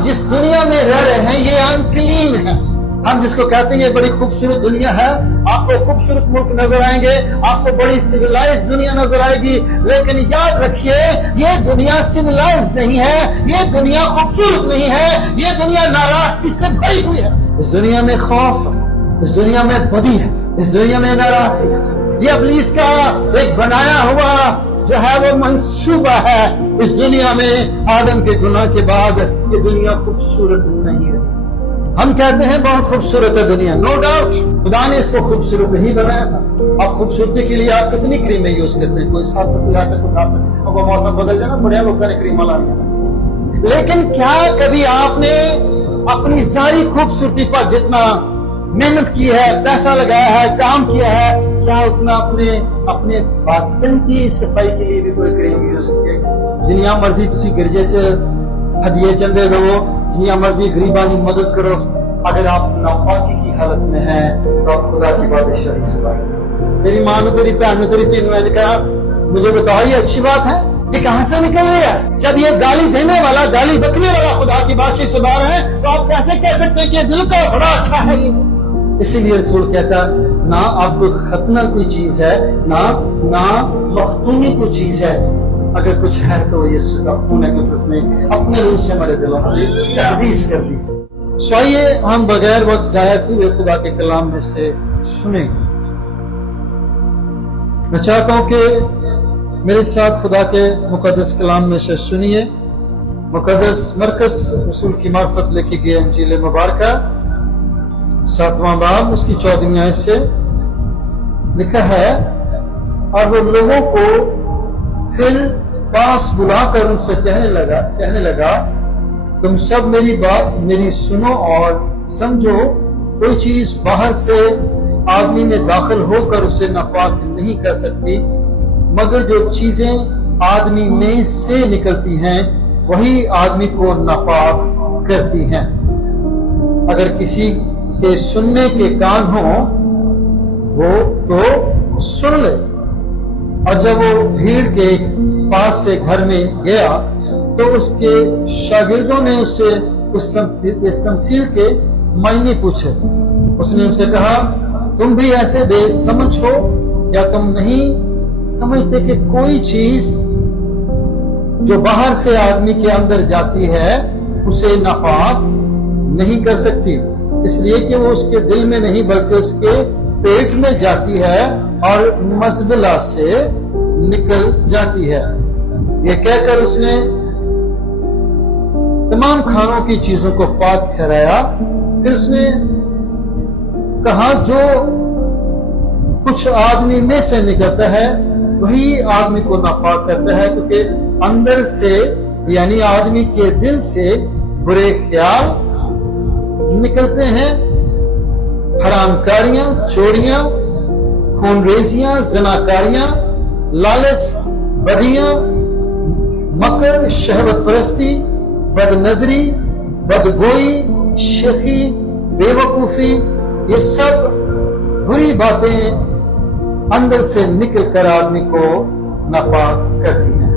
आप जिस दुनिया में रह रहे हैं ये अनक्लीन है। हम जिसको कहते हैं ये बड़ी खूबसूरत दुनिया है, आपको खूबसूरत मुल्क नजर आएंगे, आपको बड़ी सिविलाइज दुनिया नजर आएगी, लेकिन याद रखिए ये दुनिया सिविलाइज नहीं है, ये दुनिया खूबसूरत नहीं है, ये दुनिया नाराजगी से भरी हुई है। इस दुनिया में खौफ है, इस दुनिया में बदी है, इस दुनिया में नाराजगी है। ये इब्लीस का एक बनाया हुआ जो है वो मंसूबा है। इस दुनिया में आदम के गुनाह के बाद ये दुनिया खूबसूरत नहीं रही। हम कहते हैं बहुत खूबसूरत है दुनिया, नो डाउट खुदा ने इसको खूबसूरत ही बनाया था। अब खूबसूरती के लिए आप कितनी क्रीमें यूज करते हैं, कोई 7 तक उठा सकते, अब मौसम बदल जाए ना, बढ़िया लोगों ने क्रीम लानी। लेकिन क्या कभी आपने अपनी सारी खूबसूरती पर जितना मेहनत की है, पैसा लगाया है, काम किया है, क्या उतना अपने बातन की सफाई के लिए भी कोई क्रीम यूज किया? जिन्निया मर्जी तुसी गिरजे च हदिये चंदे दो, जिन्निया मर्जी गरीबां की मदद करो, अगर आप नापाकी की हालत में हैं तो आप खुदा की बादशाही से बाहर। तेरी माँ ने, तेरी बहन ने, तेरी तीनों ने कहा मुझे बताओ ये अच्छी बात है? ये कहां से निकल रही है? जब ये गाली देने वाला, गाली बकने वाला खुदा की बादशाही से बाहर है तो आप कैसे कह सकते हैं कि दिल का बड़ा अच्छा है? इसीलिए रसूल कहता ना अब खतना कोई चीज है, ना मखतूनी कोई चीज है, अगर कुछ है तो यीशु का खून है कि उसने अपने रूह से हमारे दिलों में तहदीस कर दी। सो आइए हम बगैर वक्त जाया हुए खुदा के कलाम में से सुने। मैं चाहता हूं कि मेरे साथ खुदा के मुकद्दस कलाम में से सुनिए। मुकद्दस मरकस रसूल की मार्फत लिखी गई इंजील मुबारक 7वां बाब उसकी 14वीं आयत से लिखा है, और वो लोगों को फिर पास बुलाकर उनसे कहने लगा तुम सब मेरी बात मेरी सुनो और समझो, कोई चीज बाहर से आदमी में दाखिल होकर उसे नापाक नहीं कर सकती, मगर जो चीजें आदमी में से निकलती हैं वही आदमी को नापाक करती हैं। अगर किसी के सुनने के कान हो वो तो सुन ले। और जब वो भीड़ के पास से घर में गया तो उसके शागिर्दों ने उससे उस तमसील के मायने पूछे। उसने उनसे कहा तुम भी ऐसे बेसमझ हो, क्या तुम नहीं समझते कि कोई चीज जो बाहर से आदमी के अंदर जाती है उसे नापाक नहीं कर सकती, इसलिए कि वो उसके दिल में नहीं बल्कि उसके पेट में जाती है और मजबला से निकल जाती है। ये कहकर उसने तमाम खानों की चीजों को पाक ठहराया। फिर उसने कहा जो कुछ आदमी में से निकलता है वही आदमी को नापाक करता है, क्योंकि अंदर से यानी आदमी के दिल से बुरे ख्याल निकलते हैं, हरामकारियां, चोरियां, खूनरेजियां, जनाकारियां, लालच, बदियां, मकर, शहवत परस्ती, बदनजरी, बदगोई, शेखी, बेवकूफी, ये सब बुरी बातें अंदर से निकल कर आदमी को नापाक करती हैं।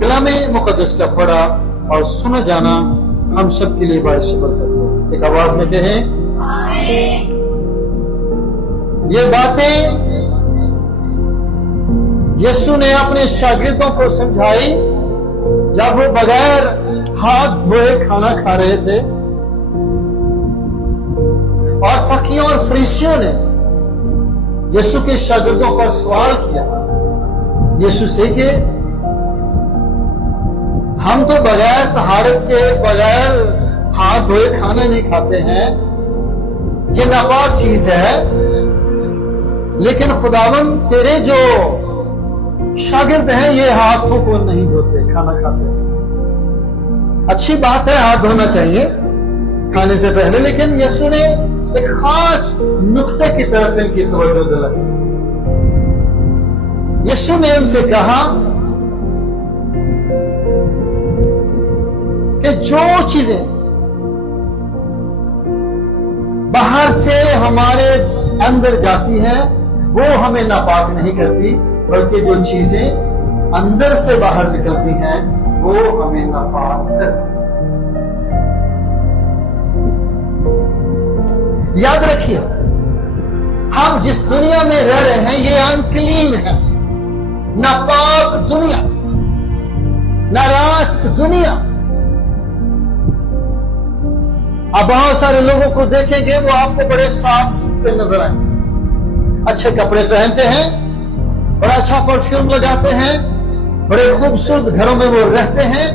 कलामे मुकद्दस का पढ़ा और सुना जाना हम सब के लिए बारिश बरकत हो। एक आवाज में कहें ये बातें यीशु ने अपने शागिर्दों को समझाई जब वो बगैर हाथ धोए खाना खा रहे थे, और फकीरों और फरीसियों ने यीशु के शागिर्दों पर सवाल किया यीशु से कि हम तो बगैर तहारत के, बगैर हाथ धोए खाना नहीं खाते हैं, ये नापाक चीज है, लेकिन खुदावन तेरे जो शागिर्द हैं ये हाथों को नहीं धोते, खाना खाते। अच्छी बात है, हाथ धोना चाहिए खाने से पहले, लेकिन यीशु ने एक खास नुक्ते की तरफ इनकी तवज्जो दिलाई। यीशु ने उनसे कहा कि जो चीजें बाहर से हमारे अंदर जाती हैं वो हमें नापाक नहीं करती, बल्कि जो चीजें अंदर से बाहर निकलती हैं वो हमें नापाक करती। याद रखिए, हम जिस दुनिया में रह रहे हैं ये अनक्लीन है, नापाक दुनिया, नारास्त दुनिया। आप बहुत सारे लोगों को देखेंगे वो आपको बड़े साफ सुथरे नजर आएंगे, अच्छे कपड़े पहनते हैं, बड़ा अच्छा परफ्यूम लगाते हैं, बड़े खूबसूरत घरों में वो रहते हैं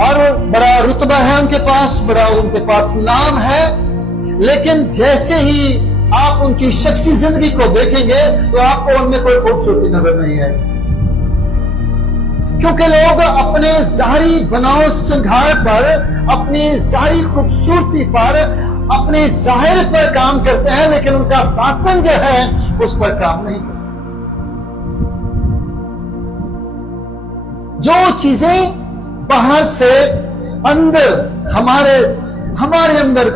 और बड़ा रुतबा है उनके पास, बड़ा उनके पास नाम है। लेकिन जैसे ही आप उनकी शख्सी जिंदगी को देखेंगे तो आपको उनमें कोई खूबसूरती नजर नहीं आएगी, क्योंकि लोग अपने ज़ाहिरी बनाव सिंगार पर, अपनी ज़ाहिरी खूबसूरती पर, अपने ज़ाहिर पर काम करते हैं, लेकिन उनका बातन जो है उस पर काम नहीं करते। जो चीजें बाहर से अंदर हमारे अंदर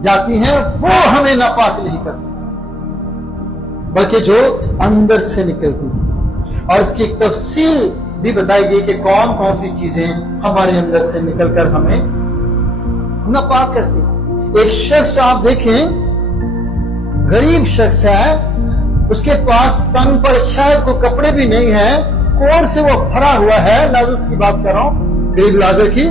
जाती हैं वो हमें नापाक नहीं करती, बल्कि जो अंदर से निकलती हैं। और इसकी एक तफसील भी बताई गई कि कौन कौन सी चीजें हमारे अंदर से निकलकर हमें नापाक करती हैं। एक शख्स आप देखें, गरीब शख्स है, उसके पास तन पर शायद कोई कपड़े भी नहीं है, कोर से वो भरा हुआ है, लाजर की बात कर रहा हूं, गरीब लाजर की,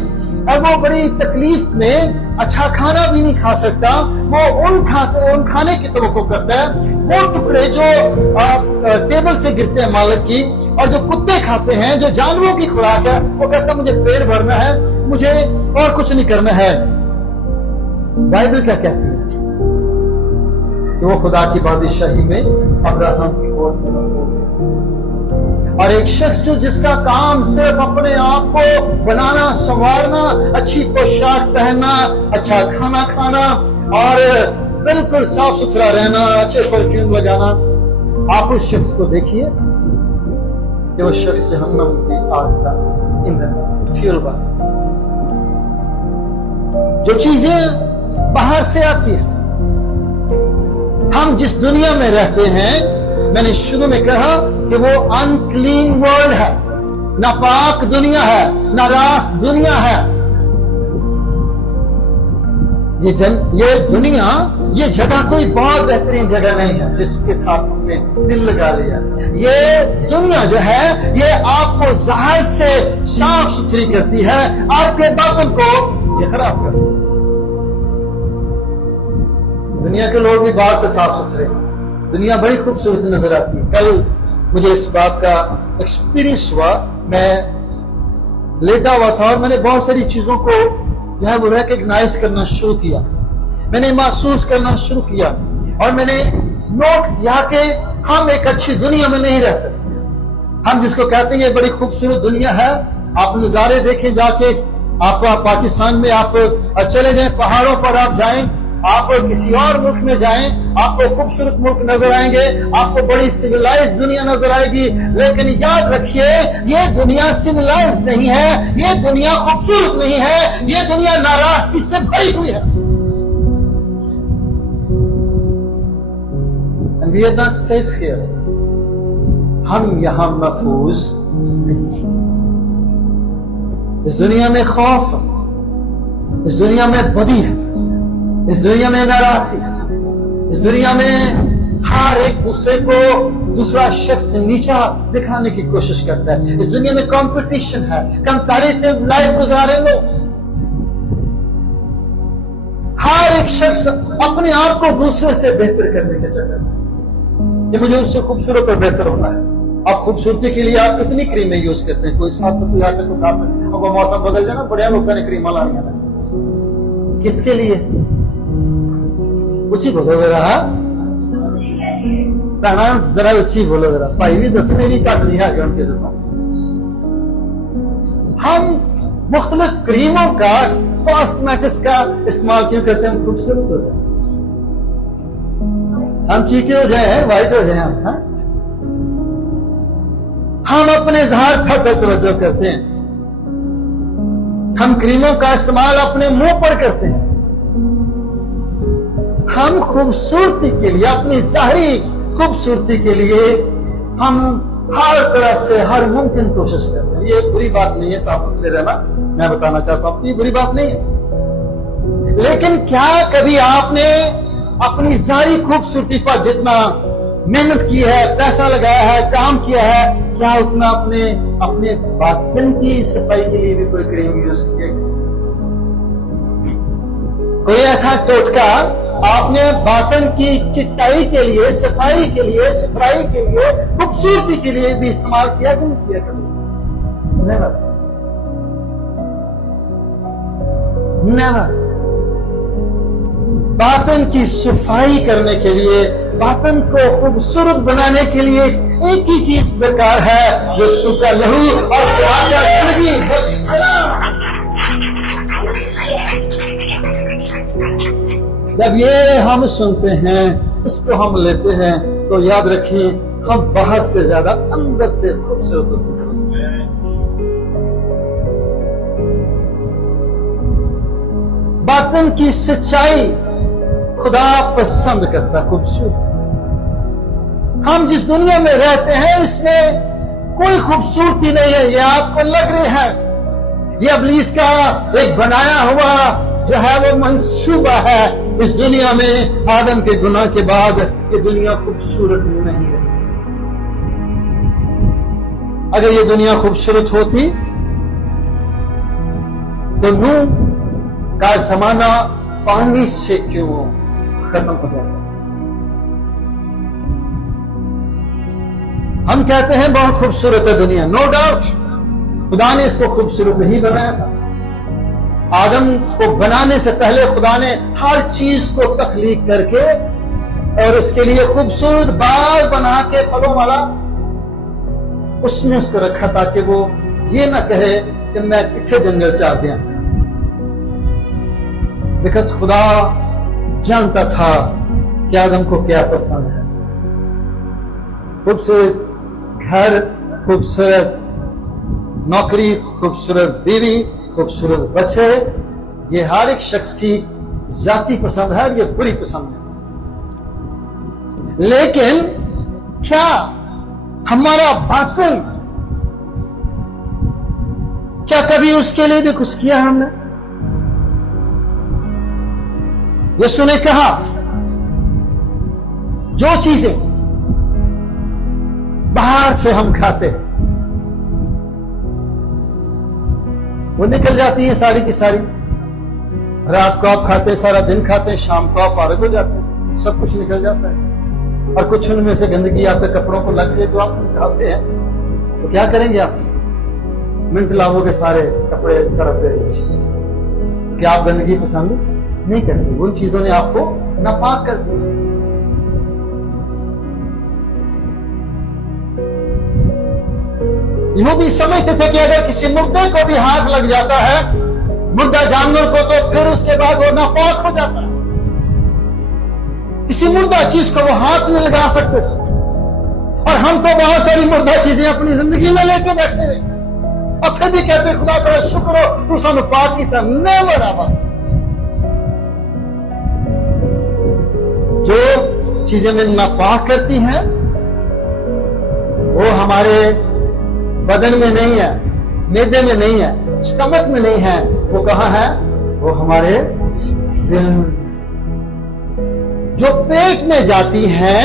और वो बड़ी तकलीफ में अच्छा खाना भी नहीं खा सकता। वो उन खाने की तवक्को करता है, वो टुकड़े जो टेबल से गिरते हैं मालिक की, और जो कुत्ते खाते हैं, जो जानवरों की खुराक है, वो कहता मुझे पेट भरना है, मुझे और कुछ नहीं करना है। बाइबल क्या कहती है कि वो खुदा की बादशाही में अब्राहम की गोद में हो गया। और एक शख्स जो जिसका काम सिर्फ अपने आप को बनाना, संवारना, अच्छी पोशाक पहनना, अच्छा खाना खाना और बिल्कुल साफ सुथरा रहना, अच्छे परफ्यूम लगाना, आप उस शख्स को देखिए कि वो शख्स जहन्नम की आग का ईंधन, फ्यूल बना। जो चीजें बाहर से आती है, हम जिस दुनिया में रहते हैं, मैंने शुरू में कहा कि वो अनक्लीन वर्ल्ड है, नापाक दुनिया है, नारास्त दुनिया है। ये दुनिया, ये जगह कोई बहुत बेहतरीन जगह नहीं है जिसके साथ हमने दिल लगा लिया। ये दुनिया जो है ये आपको ज़ाहिर से साफ सुथरी करती है, आपके बातन को ये खराब करती है। दुनिया के लोग भी बाहर से साफ सुथरे हैं, दुनिया बड़ी खूबसूरत नजर आती है। कल मुझे इस बात का एक्सपीरियंस हुआ, मैं लेटा हुआ था और मैंने बहुत सारी चीजों को जो है वो रिकॉग्नाइज करना शुरू किया, मैंने महसूस करना शुरू किया, और मैंने नोट किया कि हम एक अच्छी दुनिया में नहीं रहते। हम जिसको कहते हैं ये बड़ी खूबसूरत दुनिया है, आप नजारे देखें जाके, आप पाकिस्तान में आप चले जाएं, पहाड़ों पर आप जाएं, आप किसी और मुल्क में जाएं, आपको खूबसूरत मुल्क नजर आएंगे, आपको बड़ी सिविलाइज दुनिया नजर आएगी। लेकिन याद रखिए, ये दुनिया सिविलाइज नहीं है, ये दुनिया खूबसूरत नहीं है, ये दुनिया नाराजगी से भरी हुई है। And we are not safe here. हम यहां महफूज नहीं हैं। इस दुनिया में खौफ, इस दुनिया में बदी है, इस दुनिया में नाराजगी है, इस दुनिया में हर एक दूसरे को दूसरा शख्स नीचा दिखाने की कोशिश करता है। इस दुनिया में कंपटीशन है, कंपैरेटिव लाइफ गुजारे लोग। हर एक शख्स अपने आप को दूसरे से बेहतर करने के चक्कर में, कि मुझे उससे खूबसूरत और बेहतर होना है। अब खूबसूरती के लिए आप कितनी क्रीमें यूज करते हैं, कोई साथ तो कोई आटे को खा सकते हैं। अब मौसम बदल जाए ना, बढ़िया लोगों ने क्रीम लानी है, किसके लिए? उची बोलो जरा, जरा उची बोलो जरा, भाई भी दसने भी कट नहीं है उनके जरूर। हम मुख्तलिफ क्रीमों का, कॉस्मेटिक्स का इस्तेमाल क्यों करते हैं? हम खूबसूरत हो जाए, हम चीटे हो जाए, व्हाइट हो जाए हम अपने ज़ाहिर पर तवज्जो करते हैं, हम क्रीमों का इस्तेमाल अपने मुंह पर करते हैं, हम खूबसूरती के लिए, अपनी ज़ाहिरी खूबसूरती के लिए हम हर तरह से हर मुमकिन कोशिश करते हैं। ये बुरी बात नहीं है साफ सुथरे रहना, मैं बताना चाहता हूं, ये बुरी बात नहीं है। लेकिन क्या कभी आपने अपनी सारी खूबसूरती पर जितना मेहनत की है, पैसा लगाया है, काम किया है, क्या उतना अपने बातिन की सफाई के लिए भी कोई क्रीम यूज किया? कोई ऐसा टोटका आपने बातिन की चिट्टाई के लिए, सफाई के लिए, सुथराई के लिए, खूबसूरती के लिए भी इस्तेमाल किया कि नहीं किया कभी? Never, never. बातिन की सफाई करने के लिए, बातिन को खूबसूरत बनाने के लिए एक ही चीज दरकार है, यीशु का लहू और खुदा का जिंदगी। जब ये हम सुनते हैं, इसको हम लेते हैं, तो याद रखिए हम बाहर से ज्यादा अंदर से खूबसूरत होते हैं। बातिन की सच्चाई खुदा पसंद करता, खूबसूरत। हम जिस दुनिया में रहते हैं इसमें कोई खूबसूरती नहीं है, ये आपको लग रही है। ये इब्लीस का एक बनाया हुआ जो है वो मंसूबा है। इस दुनिया में आदम के गुनाह के बाद ये दुनिया खूबसूरत नहीं रही। अगर ये दुनिया खूबसूरत होती तो नूह का जमाना पानी से क्यों खत्म हो जाता? हम कहते हैं बहुत खूबसूरत है दुनिया, नो डाउट, खुदा ने इसको खूबसूरत ही बनाया था। आदम को बनाने से पहले खुदा ने हर चीज को तख्लीक करके और उसके लिए खूबसूरत बाग बना के फलों वाला उसने उसको रखा, ताकि वो ये ना कहे कि मैं किथे जंगल चाह गया। बिकॉज खुदा जानता था कि आदम को क्या पसंद है। खूबसूरत घर, खूबसूरत नौकरी, खूबसूरत बीवी, खूबसूरत बच्चे, ये हर एक शख्स की जाती पसंद है, ये बुरी पसंद है। लेकिन क्या हमारा बातिन, क्या कभी उसके लिए भी कुछ किया हमने? यीशु ने कहा जो चीजें बाहर से हम खाते हैं वो निकल जाती है सारी की सारी। रात को आप खाते हैं, सारा दिन खाते हैं, शाम को आप फारिग हो जाते हैं, सब कुछ निकल जाता है। और कुछ उनमें से गंदगी आपके कपड़ों को लग जाए तो आप निकालते हैं, तो क्या करेंगे आप? मिनट लाओगे सारे कपड़े सरफ दे दीजिए। क्या आप गंदगी पसंद नहीं करते? उन चीजों ने आपको नापाक कर दिया। यहूदी समझते थे कि अगर किसी मुर्दे को भी हाथ लग जाता है, मुर्दा जानवर को, तो फिर उसके बाद वो नापाक हो जाता है। किसी मुर्दा चीज को वो हाथ नहीं लगा सकते। और हम तो बहुत सारी मुर्दा चीजें अपनी जिंदगी में लेके बैठे हुए, और फिर भी कहते खुदा तेरा शुक्र हो तू सानू पाक कीता। Never ever. जो चीजें में नापाक करती हैं वो हमारे बदन में नहीं है, मैदे में नहीं है, स्टमक में नहीं है, वो कहां है? वो हमारे दिल। जो पेट में जाती हैं,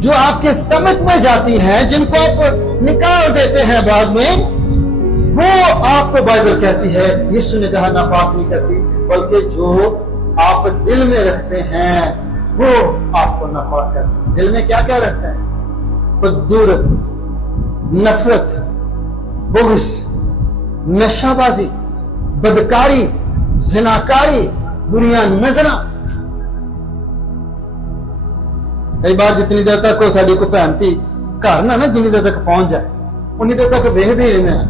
जो आपके स्टमक में जाती हैं, जिनको आप निकाल देते हैं बाद में, वो आपको बाइबल कहती है, यीशु ने कहा नापाक नहीं करती, बल्कि जो आप दिल में रखते हैं वो आपको नापाक करती है। दिल में क्या क्या रखते हैं? बदूरत, नफरत, बुग़्ज़, नशाबाजी, बदकारी, ज़िनाकारी, बुरियां नजरा। कई बार जितनी देर तक को साड़ी को भैन धी घर ना जितनी देर तक पहुंच जाए उन्नी देर तक वेखते ही रहने हैं।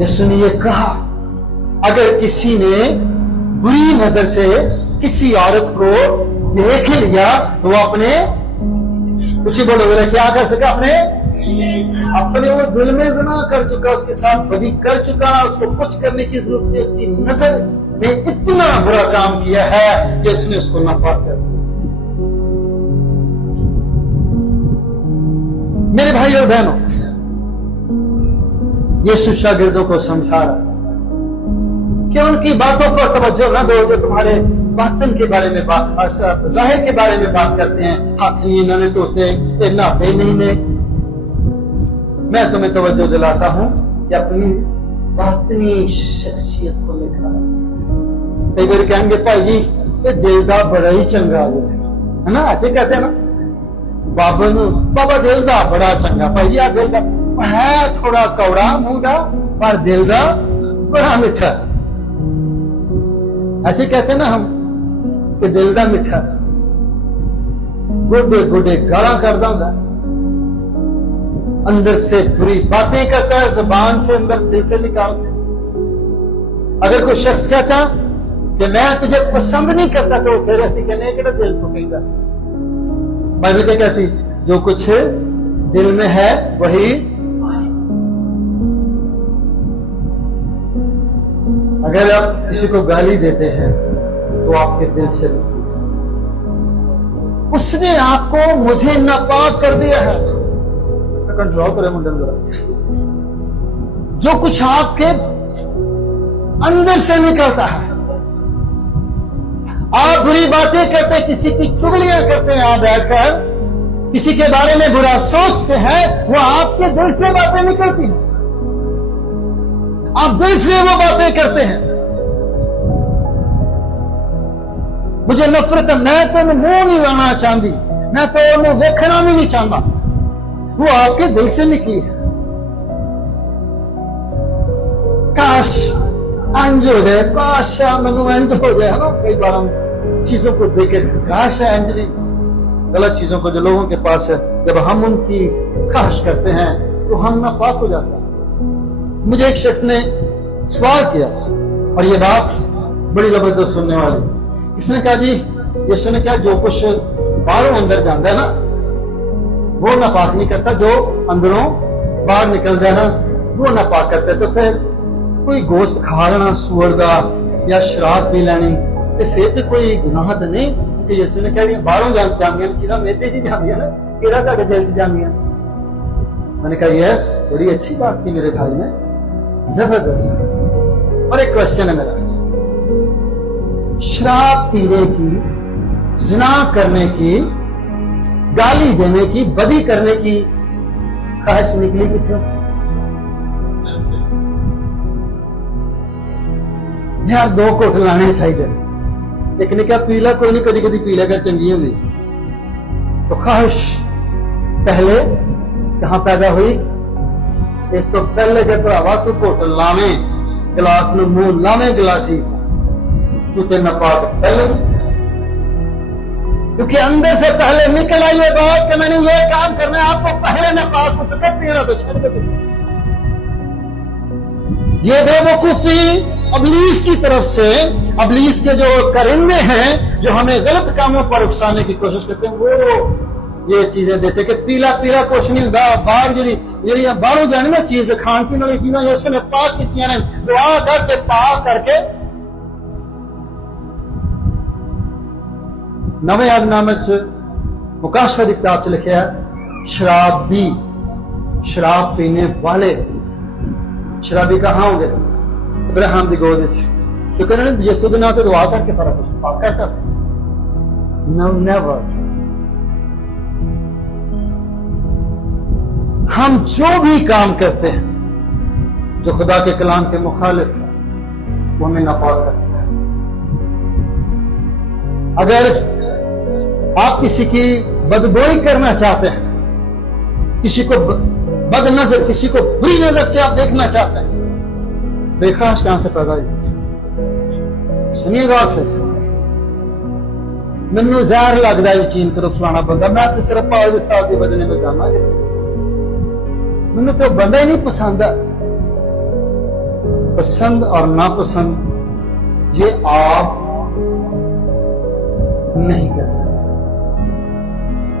यीशु ने यह कहा अगर किसी ने बुरी नजर से किसी औरत को देख लिया तो वो अपने कुछ बोलोगे क्या कर सका? अपने वो दिल में ज़िना कर चुका, उसके साथ बदी कर चुका, उसको कुछ करने की जरूरत नहीं। उसकी नजर ने इतना बुरा काम किया है कि उसने उसको नापाक कर दिया। मेरे भाई और बहनों, यीशु शागिर्दों को समझा रहा कि उनकी बातों पर तवज्जो न दो जो तुम्हारे बातन के बारे में जाहिर के बारे में बात करते हैं। हाथ नहीं इन्होंने धोते, ये नहाते नहीं ने। मैं तुम्हें तवज्जो दिलाता हूं कि अपनी बातनी शख्सियत को लेकर कई बार कहेंगे भाई जी ये दिल का बड़ा ही चंगा है ना, ऐसे कहते हैं ना बाबा दिल का बड़ा चंगा। भाई जी आ दिल का है थोड़ा कौड़ा मुंह का पर दिल का बड़ा मिठा, ऐसे कहते ना हम कि दिल का मिठा। गोडे गोडे गाला करता होता, अंदर से बुरी बातें करता है, जुबान से अंदर दिल से निकालता है। अगर कोई शख्स कहता कि मैं तुझे पसंद नहीं करता तो फिर ऐसे कहने कि दिल को कहता। बाइबल क्या कहती, जो कुछ दिल में है वही। अगर आप किसी को गाली देते हैं तो आपके दिल से निकली है। उसने आपको मुझे नापाक कर दिया है। कंट्रोल करें मुंडन जरा। जो कुछ आपके अंदर से निकलता है, आप बुरी बातें करते, किसी की चुगलियां करते हैं, आप बैठकर किसी के बारे में बुरा सोचते हैं, वो आपके दिल से बातें निकलती हैं, आप दिल से वो बातें करते हैं। मुझे नफरत है, मैं तो मुंह नहीं लाना चाहती, मैं तो उन्हें देखना भी नहीं चाहता, वो आपके दिल से निकली है। काश अंज हो जाए, काश मैनू इंज हो जाए ना। कई बार हम चीजों को देख के काश इंज भी गलत चीजों को जो लोगों के पास है, जब हम उनकी ख्वाहिश करते हैं तो हम नापाक हो जाते हैं। मुझे एक शख्स ने सवाल किया और ये बात बड़ी जबरदस्त सुनने वाली। इसने कहा जी ये सुने क्या, जो कुछ बाहरों अंदर जाता है ना वो नापाक नहीं करता, जो अंदरों बाहर निकलता है ना वो नापाक करता है। तो फिर कोई गोश्त खा लेना सूअर का या शराब पी लेनी तो फिर तो कोई गुनाह तो नहीं, क्योंकि यीशु ने कहा बाहरों जानियां चीज़ां मेदे च जानियां ना, केड़ा तुहाडे दिल च जानियां। मैंने कहा यस, बड़ी अच्छी बात थी मेरे भाई में, जबरदस्त। और एक क्वेश्चन है मेरा, शराब पीने की, जिना करने की, गाली देने की, बदी करने की ख्वाहिश निकली कि क्यों? यार दो घुट लाने चाहिए। एक ने क्या पीला कोई नहीं, कभी कभी पीला कर चंगी होगी। तो ख्वाहिश पहले कहां पैदा हुई? इस तो पहले के भरावा तू घुट लावे गिलास में, मुंह लावे गिलासी, तू ते नापाक पहले, क्योंकि अंदर से पहले निकल आई ये बात कि मैंने ये काम करना है, आपको पहले नापाक हो चुका, पीना तो छोड़ दे। ये बेवकूफी अबलीस की तरफ से, अबलीस के जो करिंदे हैं जो हमें गलत कामों पर उकसाने की कोशिश करते हैं, वो ये चीजें देते कि पीला पीला कुछ नहीं होता। बाहर जी बाहरों जाने ना चीज खान पीने वाली चीजें जो उसने पाक की ने दुआ करके पाक करके। नवे यादनामे मुकाशफा की किताब च लिखा है शराबी, शराब पीने वाले। शराबी कहाँ होंगे? अब्राहम की गोद, क्योंकि उन्होंने यीशु के नाम से दुआ करके सारा कुछ पाक करता सी। No never. हम जो भी काम करते हैं जो खुदा के कलाम के मुखालिफ है वो हमें नापाक करता है। अगर आप किसी की बदगोई करना चाहते हैं, किसी को बद नजर, किसी को बुरी नजर से आप देखना चाहते हैं, बेखाश कहां से पैदा हुई? सुनिएगा से मैनू जहर लगता है, यकीन करो फलाना बंदा, मैं तो सिर्फ पाल साथ के बजने में जाना, मैनू तो बंदा ही नहीं पसंद है। पसंद और नापसंद ये आप नहीं कर सकते।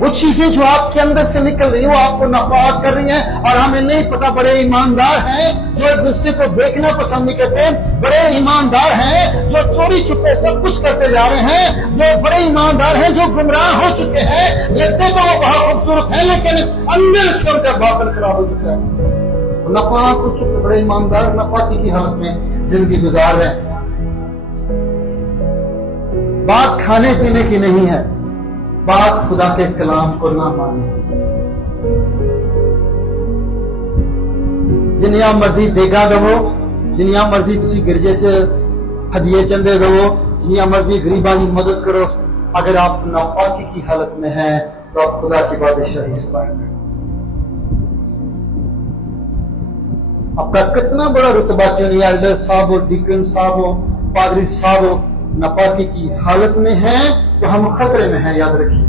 वो चीजें जो आपके अंदर से निकल रही है वो आपको नापाक कर रही हैं, और हमें नहीं पता। बड़े ईमानदार हैं जो एक दूसरे को देखना पसंद नहीं करते, बड़े ईमानदार हैं जो चोरी छुपे सब कुछ करते जा रहे हैं, जो बड़े ईमानदार हैं जो गुमराह हो चुके हैं। लगते तो वो बहुत खूबसूरत है लेकिन अंदर से उनका बातिल खराब हो चुका है। नापाक हो चुके बड़े ईमानदार नापाकी की हालत में जिंदगी गुजार रहे हैं। بات کھانے پینے کی نہیں ہے، بات خدا کے کلام کو نہ ماننے کی۔ جنیا مرضی دیگا دو، جنیا مرضی کسی گرجے چ ہدیے چندے دو، جنیا مرضی غریباں کی مدد کرو، اگر آپ ناپاکی کی حالت میں ہیں تو آپ خدا کی بادشاہی سے باہر ہیں۔ آپ کا کتنا بڑا رتبہ کیوں نہیں، ایلڈر صاحب ہو، ڈیکن صاحب ہو، پادری صاحب ہو، ناپاکی کی حالت میں ہیں تو ہم خطرے میں ہیں، یاد رکھیے۔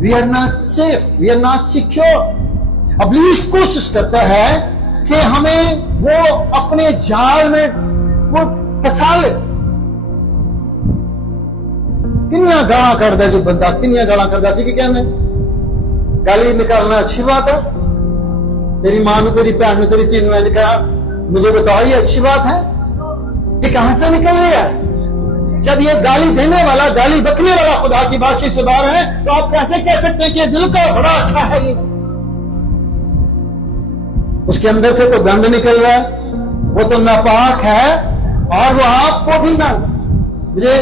We are not safe, we are not secure۔ ابلیس کوشش کرتا ہے کہ ہمیں وہ اپنے جال میں وہ پھنسا لے۔ کنیاں گالاں کردا جو بندہ، کنیاں گالاں کردا سی کہ کہنے گالی نکالنا اچھی بات ہے؟ تیری ماں نے، تیری بہن نے، تیری تینوں نے کہا مجھے بتاؤ یہ اچھی بات ہے؟ یہ کہاں سے نکل رہا ہے؟ جب یہ گالی دینے والا، گالی بکنے والا خدا کی بادشاہی سے باہر ہے تو آپ کیسے کہہ سکتے ہیں کہ دل کا بڑا اچھا ہے؟ یہ اس کے اندر سے تو گند نکل رہا ہے، وہ تو ناپاک ہے، اور وہ آپ کو بھی نہ مجھے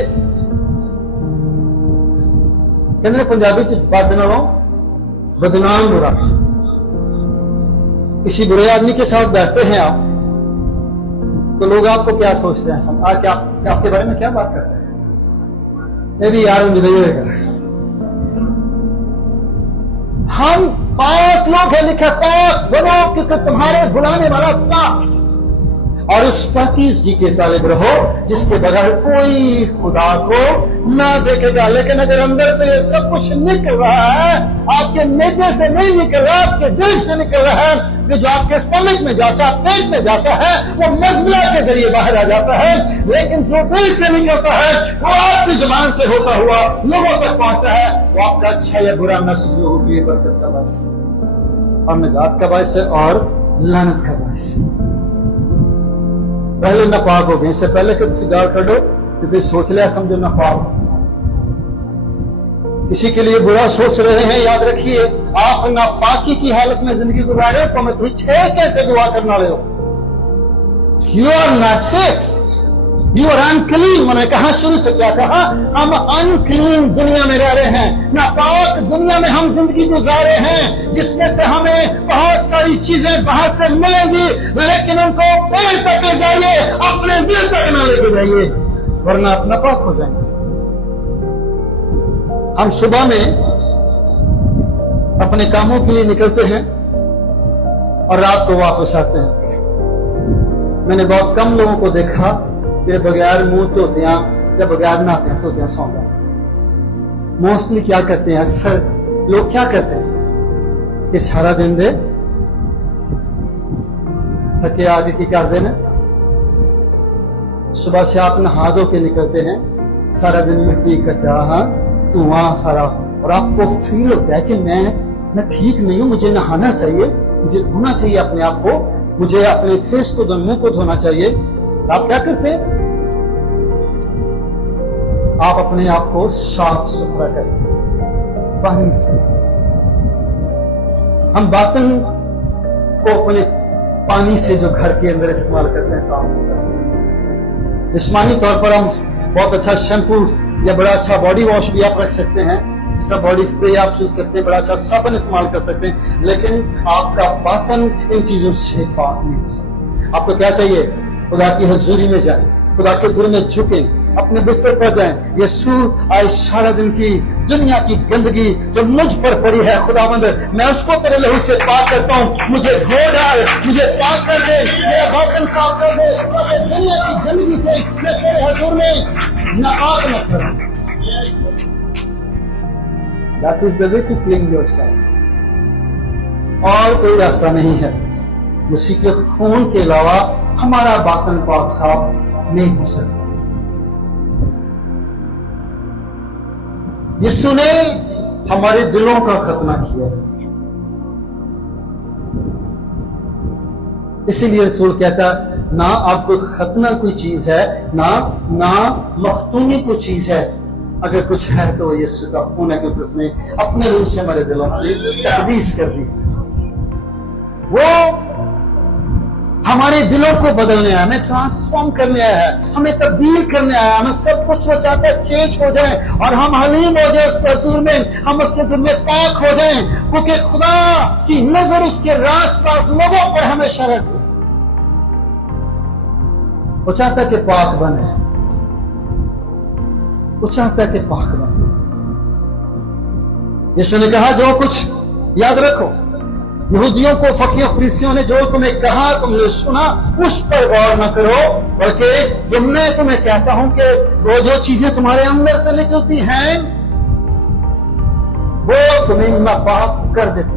کہنے پنجابی چ بد نالوں بدنام برا۔ کسی برے آدمی کے ساتھ بیٹھتے ہیں آپ تو لوگ آپ کو کیا سوچتے ہیں؟ آپ کے بارے میں کیا بات کرتے ہیں؟ یہ بھی یار انجلی ہوئے گا۔ ہم پاک لوگ ہیں، لکھا پاک بنو کیونکہ تمہارے بلانے والا پاک، اور اس پاکیزگی کے طالب رہو جس کے بغیر کوئی خدا کو نہ دیکھے گا۔ لیکن اگر اندر سے یہ سب کچھ نکل رہا ہے، آپ کے معدے سے نہیں نکل رہا، آپ کے دل سے نکل رہا ہے، کہ جو آپ کے اسٹمک میں جاتا ہے، پیٹ میں جاتا ہے، وہ مزبلہ کے ذریعے باہر آ جاتا ہے، لیکن جو دل سے نکلتا ہے وہ آپ کی زبان سے ہوتا ہوا لوگوں تک پہنچتا ہے، وہ آپ کا اچھا یا برا میسج لوگوں کے لیے برکت کا باعث ہے، اور نجات کا باعث ہے، اور لعنت کا باعث ہے۔ پہلے ناپاک ہو گئے، اس سے پہلے کہ تسی گال کڈو کہ تسی سوچ لیا سمجھو ناپاک ہو۔ کسی کے لیے برا سوچ رہے ہیں، یاد رکھیے آپ ناپاکی کی حالت میں زندگی گزارے تو میں تمہیں 6 گھنٹے دعا کرنا لے ہو۔ You are not safe, you are unclean۔ میں نے کہا شروع سے کیا کہا؟ ہم unclean دنیا میں رہ رہے ہیں، ناپاک دنیا میں ہم زندگی گزارے ہیں، جس میں سے ہمیں بہت ساری چیزیں باہر سے ملیں گی، لیکن ان کو پیٹ تک لے جائیے، اپنے دل تک نہ لے کے جائیے، ورنہ آپ ناپاک ہو جائیں گے۔ ہم صبح میں اپنے کاموں کے لیے نکلتے ہیں اور رات کو واپس آتے ہیں۔ میں نے بہت کم لوگوں کو دیکھا کہ بغیر منہ دھوتیاں یا بغیر نہاتیاں دھوتیاں سو جاتے ہیں۔ موسٹلی کیا کرتے ہیں، اکثر لوگ کیا کرتے ہیں کہ سارا دن دے تھکے آگے کی کر دینا، صبح سے آپ نہا دھو کے نکلتے ہیں، سارا دن مٹی کٹا، ہاں دھواں سارا، اور آپ کو فیل ہوتا ہے کہ میں ٹھیک نہیں ہوں، مجھے نہانا چاہیے، مجھے دھونا چاہیے اپنے آپ کو، مجھے اپنے فیس کو منہ کو دھونا چاہیے۔ آپ کیا کرتے ہیں؟ آپ اپنے آپ کو صاف ستھرا کرتے ہیں پانی سے۔ ہم باطن کو اپنے پانی سے جو گھر کے اندر استعمال کرتے ہیں صاف کرتے ہیں۔ جسمانی طور پر ہم بہت اچھا شیمپو یا بڑا اچھا باڈی واش بھی آپ رکھ سکتے ہیں، جس طرح باڈی اسپرے آپ یوز کرتے ہیں، بڑا اچھا صابن استعمال کر سکتے ہیں، لیکن آپ کا باطن ان چیزوں سے پاک نہیں ہو سکتا۔ آپ کو کیا چاہیے؟ خدا کی حضوری میں جائیں، خدا کے حضور میں جھکیں، اپنے بستر پر جائیں۔ یسوع آج سارا دن کی دنیا کی گندگی جو مجھ پر پڑی ہے، خداوند میں اس کو تیرے لہو سے پاک کرتا ہوں، مجھے دھو ڈال، مجھے پاک کر دے، میرا باطن صاف کر دے، تاکہ دنیا کی گندگی سے میں تیرے حضور میں ناپاک نہ کروں۔ That is the way to clean yourself۔ اور کوئی راستہ نہیں ہے، مسیح کے خون کے علاوہ ہمارا باطن پاک صاف نہیں ہو سکتا۔ یسوع نے ہمارے دلوں کا ختنہ کیا ہے، اسی لیے رسول کہتا نہ آپ کو ختنہ کوئی چیز ہے، نہ مختونی کوئی چیز ہے، اگر کچھ ہے تو یسوع کا خون ہے، کیونکہ اس نے اپنے روح سے ہمارے دلوں کی تقدیس کر دی۔ وہ हमारे दिलों को बदलने आया, हमें ट्रांसफॉर्म करने आया है, हमें तब्दील करने आया है, हमें सब कुछ वो चाहता है चेंज हो जाए और हम हलीम हो जाए उसके हजूर में, हम उसके हजूर में पाक हो जाए, क्योंकि खुदा की नजर उसके आस पास लोगों पर हमेशा रहती है। वो चाहता है कि पाक बने, वो चाहता है कि पाक बने। यीशु ने कहा जो कुछ, याद रखो, यहूदियों को फकीरों फरीसियों ने जो तुम्हें कहा तुमने सुना उस पर गौर न करो, बल्कि जो मैं तुम्हें कहता हूं कि वो जो चीजें तुम्हारे अंदर से निकलती हैं वो तुम्हें नापाक कर देती है।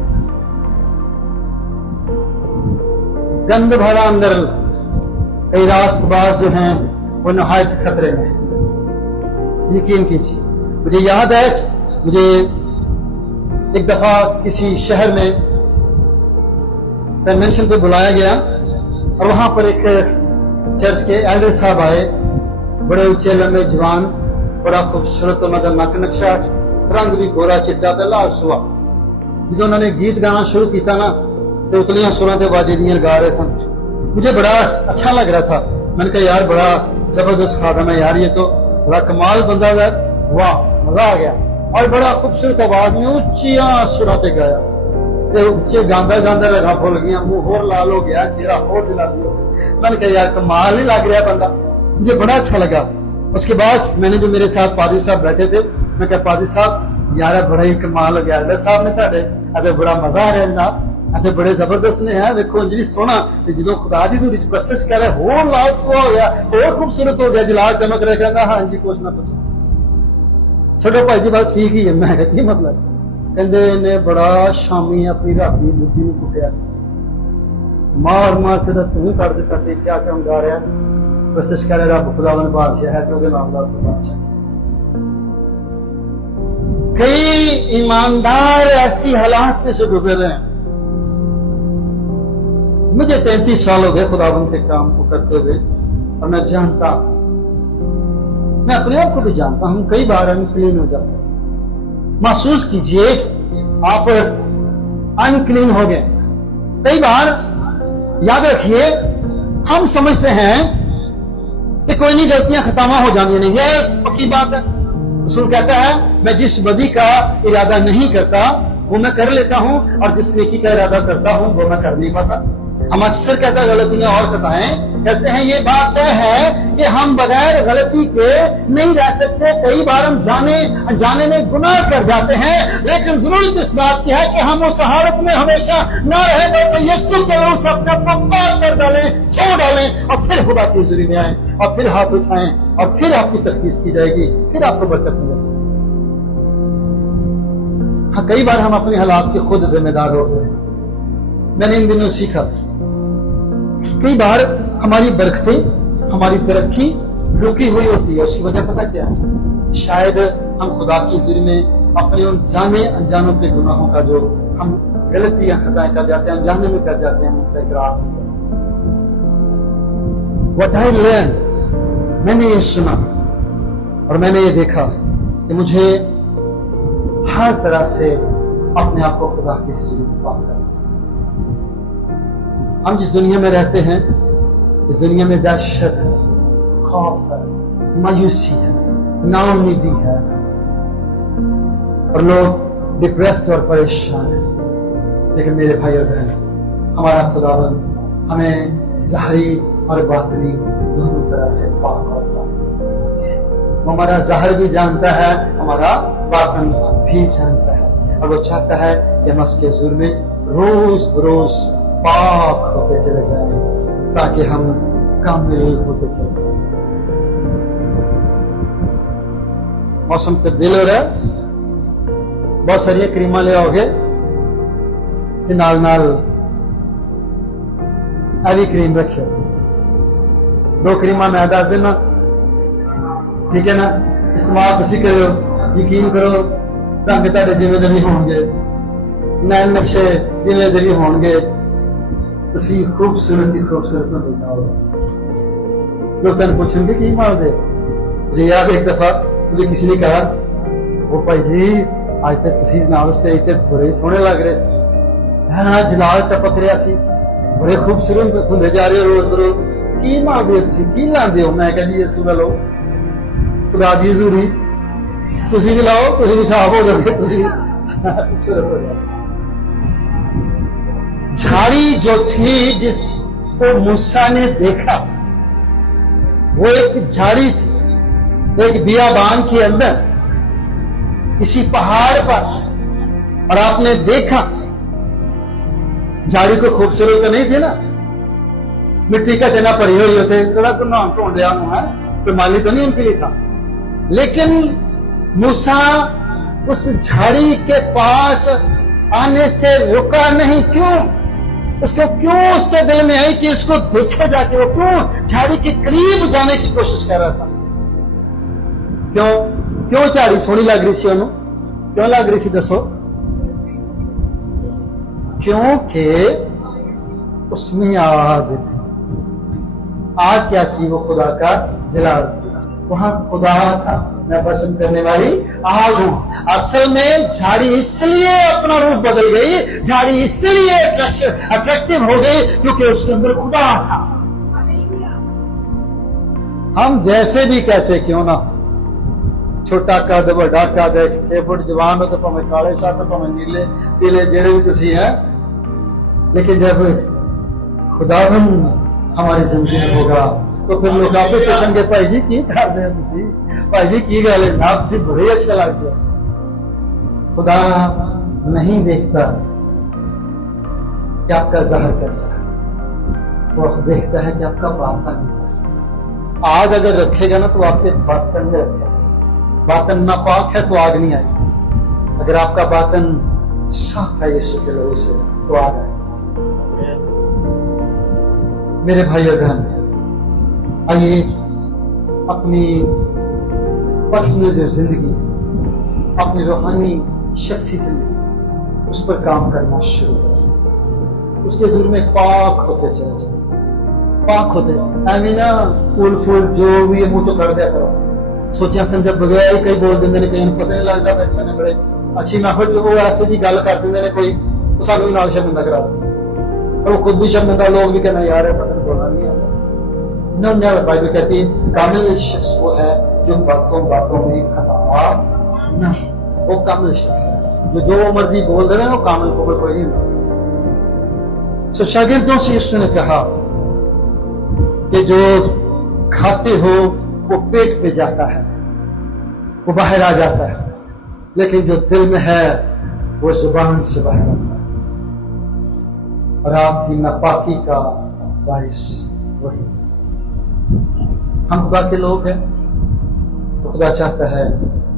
गंद भरा अंदर कई रास्तबाज जो हैं वो नहायत खतरे में। यकीन कीजिए, मुझे याद है, मुझे एक दफा किसी शहर में कन्वेंशन पे बुलाया गया और वहां पर एक चर्च के एल्डर साहब आए, बड़े ऊंचे लंबे जवान, बड़ा खूबसूरत उन्होंने नक नक्शा, रंग भी गोरा चिट्टा ते लाल सुहा। जो उन्होंने गीत गाना शुरू किया ना तो उतलियां सुरां ते बाजे दियां गा रहे सन। मुझे बड़ा अच्छा लग रहा था। मैंने कहा यार बड़ा जबरदस्त खादम है यार, ये तो बड़ा कमाल बंदा है, वाह मजा आ गया। और बड़ा खूबसूरत आवाज में ऊंचियां सुरां ते गाया, उच्चे गांदा गांदा रगा फुल गया, मुंह होर लाल हो गया, चेहरा होर जलाबी हो गया। मैंने कहा यार कमाल नहीं लग रहा बंदा, मुझे बड़ा अच्छा लगा। उसके बाद मैंने जो मेरे साथ पादरी साहब बैठे थे, मैं कहा पादरी साहब यार बड़ा ही कमाल हो गया, एल्डर साहब ने तुहाडे बड़ा मजा आ रहा जनाब, बड़े जबरदस्त ने है, वेखो इंज भी सोहना, जो खुदा दी सूरज प्रसश कर रहा होर लाल सुहा हो गया, होर खूबसूरत हो गया, जलाल चमक रहा। कहता हाँ जी कुछ ना पूछो, छोटो भाई जी बात ठीक ही है। मैं कहा की मतलब? कहते ने बड़ा शामी अपनी राती बुद्धि में कुटिया, मार मार के तू कर दिता ते क्या क्यों गा रहा, कोशिश कर रब खुदावन बादशाह है तो ओदे नाम दा बादशाह। कई ईमानदार ऐसी हालात में से गुजर रहे हैं। मुझे 33 साल हो गए खुदावन के काम को करते हुए और मैं जानता, मैं अपने आप को भी जानता हूं कई बार अनक्लीन हो जाता है। महसूस कीजिए आप अनक्लीन हो गए कई बार। याद रखिए हम समझते हैं कि कोई नहीं, गलतियां खतामा हो जानी नहीं, यस पक्की बात है। रसूल कहता है मैं जिस बदी का इरादा नहीं करता वो मैं कर लेता हूं और जिस नेकी का इरादा करता हूं वो मैं कर नहीं पाता। हम अक्सर कहते हैं गलतियां और खताएं कहते हैं। ये बात तय है कि हम बगैर गलती के नहीं रह सकते। कई बार हम जाने में गुनाह कर जाते हैं, लेकिन जरूरत इस बात की है कि हम उस हालत में हमेशा न रहे, बल्कि यीशु के रूह से अपने आप को पाक कर डालें, छोड़ डालें और फिर खुदा की हुजूरी में आए और फिर हाथ उठाएं और फिर आपकी तकदीस की जाएगी, फिर आपको बरकत मिलेगी। हाँ, कई बार हम अपने हालात के खुद जिम्मेदार होते हैं। मैंने इन दिनों सीखा कई बार हमारी बरकतें, हमारी तरक्की रुकी हुई होती है। उसकी वजह पता क्या है? शायद हम खुदा की हुजूरी में अपने उन जाने अनजानों के गुनाहों का जो हम गलतियां खताएं कर जाते हैं, अनजाने में कर जाते हैं, उनका इकरार नहीं करते। What I learned, मैंने ये सुना और मैंने ये देखा कि मुझे हर तरह से अपने आप को खुदा की हुजूरी में पाक करना। हम जिस दुनिया में रहते हैं, इस दुनिया में दहशत है, खौफ है, मायूसी है, नाउम्मीदी है और लोग डिप्रेस्ड और परेशान हैं। लेकिन मेरे भाई और बहन, हमारा खुदाबंद हमें ज़ाहिरी और बातिनी दोनों तरह से पाक और साफ, वो हमारा ज़ाहिर भी जानता है, हमारा बातिन भी जानता है और वो चाहता है कि हम उसके हुजूर में रोज बरोज पाक होते चले जाएं ताकि हम कामिल होते चले जाएं। मौसम तब्दील हो रहा है, बहुत सारी क्रीमा ले आओगे कि नाल नाल अभी क्रीम रखियो, 2 क्रीमा मैं दस देना, ठीक है ना? इस्तेमाल तुसी करो, यकीन करो रंग तुहाडे जिवें दे भी होणगे, नैन नक्शे जिवें दे भी होणगे, तुसी खूबसूरत ही खूबसूरत होते जाओगे। लोग तेन पूछेंगे की मार दे। मुझे याद एक दफा मुझे किसी ने कहा, वो भाई जी आज तक तुसी जनाब स्टेज ते बड़े सोहने लग रहे सी, हाँ जलाल टपक रहा सी, بڑے خوبصورت ہوندے جا رہے ہو روز بروز کی مانگدے ہو تسی کی لاندے ہو میں کہنی یسوع لو خدا دی حضوری تسی بھی لاؤ تسی بھی صاحب ہو جاؤ گے تسی بھی خوبصورت ہو جاؤ جھاڑی جو تھی جس کو موسیٰ نے دیکھا وہ ایک جھاڑی تھی ایک بیابان کے اندر کسی پہاڑ پر اور آپ نے دیکھا جھاڑی کو خوبصورت تو نہیں تھی نا مٹی کا ٹینا پڑی ہوئی ہوتے کڑا کو نام ٹونڈ دیا ہے کوئی مالی تو نہیں ان کے لیے تھا لیکن موسیٰ اس جھاڑی کے پاس آنے سے رکا نہیں کیوں اس کو کیوں اس کے دل میں آئی کہ اس کو دیکھا جا کے وہ کیوں جھاڑی کے قریب جانے کی کوشش کر رہا تھا کیوں جھاڑی سونی لگ رہی سی انہوں کیوں لگ رہی سی دسو کیونکہ اس میں آگ تھی آگ کیا تھی وہ خدا کا جلال تھی وہاں خدا تھا میں پسند کرنے والی آگ ہوں اصل میں جھاڑی اس لیے اپنا روپ بدل گئی جھاڑی اس لیے اٹریکٹیو ہو گئی کیونکہ اس کے اندر خدا تھا ہم جیسے بھی کیسے کیوں نہ چھوٹا قد بڑا قد 6 فٹ جوان ہو تو پاویں کالے شاہ تو پاویں نیلے پیلے جڑے بھی تسی ہیں لیکن جب خداوند ہماری زندگی میں ہوگا تو پھر لوگ آپ پوچھیں گے بھائی جی کی کر رہے ہیں تسی بھائی جی کی گل ہے جناب سے بڑے اچھا لگ گیا خدا نہیں دیکھتا کہ آپ کا ظاہر کیسا ہے وہ دیکھتا ہے کہ آپ کا باطن کیسا ہے آگ اگر رکھے گا نا تو آپ کے باطن میں رکھے گا باطن ناپاک ہے تو آگ نہیں آئے اگر آپ کا باطن صاف ہے یسوع کے لہو سے تو آگ آئے میرے بھائی اور بہن آئیے اپنی پرسنل جو زندگی اپنی روحانی شخصی زندگی اس پر کام کرنا شروع کریں اس کے ظلم میں پاک ہوتے چلے جائیں پاک ہوتے ایویں نا پھول پھول جو بھی منہ چو کر دیا کرو سوچیا سمجھا بغیر ہی کئی بول دیں نے کہیں پتہ نہیں لگتا بیٹھے نے بڑے اچھی محفل جو وہ ایسے بھی گل کر دیں نے کوئی تو سانوں بھی نال شرمندہ کرا دیں اور وہ خود بھی شرمندہ لوگ بھی کہنا یار ہے پتہ نہیں بولنا نہیں آتا نو نیور بائبل کہتی ہے کامل شخص وہ ہے جو باتوں میں خطا نہ وہ کامل شخص ہے جو مرضی بول دے وہ کامل کو کوئی نہیں ہوتا سو شاگردوں سے یسوع نے کہا کہ جو کھاتے ہو وہ پیٹ پہ جاتا ہے وہ باہر آ جاتا ہے لیکن جو دل میں ہے وہ زبان سے باہر آتا ہے اور آپ کی ناپاکی کا باعث وہی ہم خدا کے لوگ ہیں تو خدا چاہتا ہے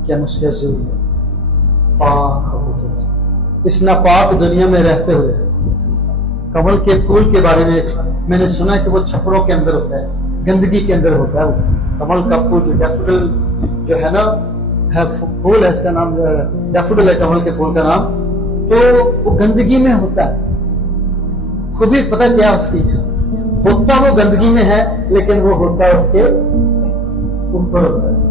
کہ ہم اس کے ضرور پاک ہو جائیں اس ناپاک دنیا میں رہتے ہوئے کمل کے پھول کے بارے میں نے سنا کہ وہ چھپڑوں کے اندر ہوتا ہے گندگی کے اندر ہوتا ہے وہ کمل کا پھول جو ڈیفوڈل جو ہے نا پھول ہے اس کا نام جو ہے ڈیفوڈل ہے کمل کے پھول کا نام تو وہ گندگی میں ہوتا ہے خوبی پتہ کیا اس کی ہوتا وہ گندگی میں ہے لیکن وہ ہوتا اس کے اوپر ہوتا ہے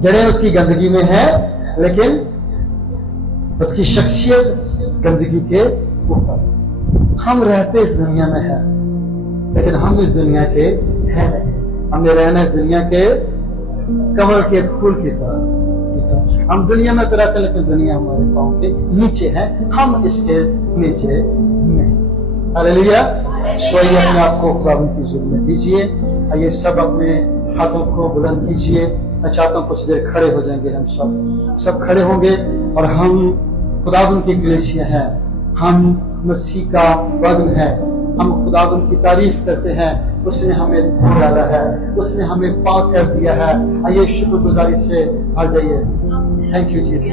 جڑیں اس کی گندگی میں ہے لیکن اس کی شخصیت گندگی کے اوپر ہم رہتے اس دنیا میں ہیں لیکن ہم اس دنیا کے ہیں نہیں ہم نے رہنا اس دنیا کے کمل کے پھول کی طرح ہم دنیا میں تو رہتے ہیں لیکن دنیا ہمارے پاؤں کے نیچے ہے ہم اس کے نیچے نہیں ہاللیلویا سوئیے اپنے آپ کو خداوند کی حضور میں دیجیے آئیے سب اپنے ہاتھوں کو بلند کیجیے میں چاہتا ہوں کچھ دیر کھڑے ہو جائیں گے ہم سب کھڑے ہوں گے اور ہم خداوند کی کلیسیا ہیں ہم مسیح کا بدن ہے ہم خداوند کی تعریف کرتے ہیں اس نے ہمیں دھو ڈالا ہے اس نے ہمیں پاک کر دیا ہے آئیے شکر گزاری سے بھر جائیے تھینک یو جیسس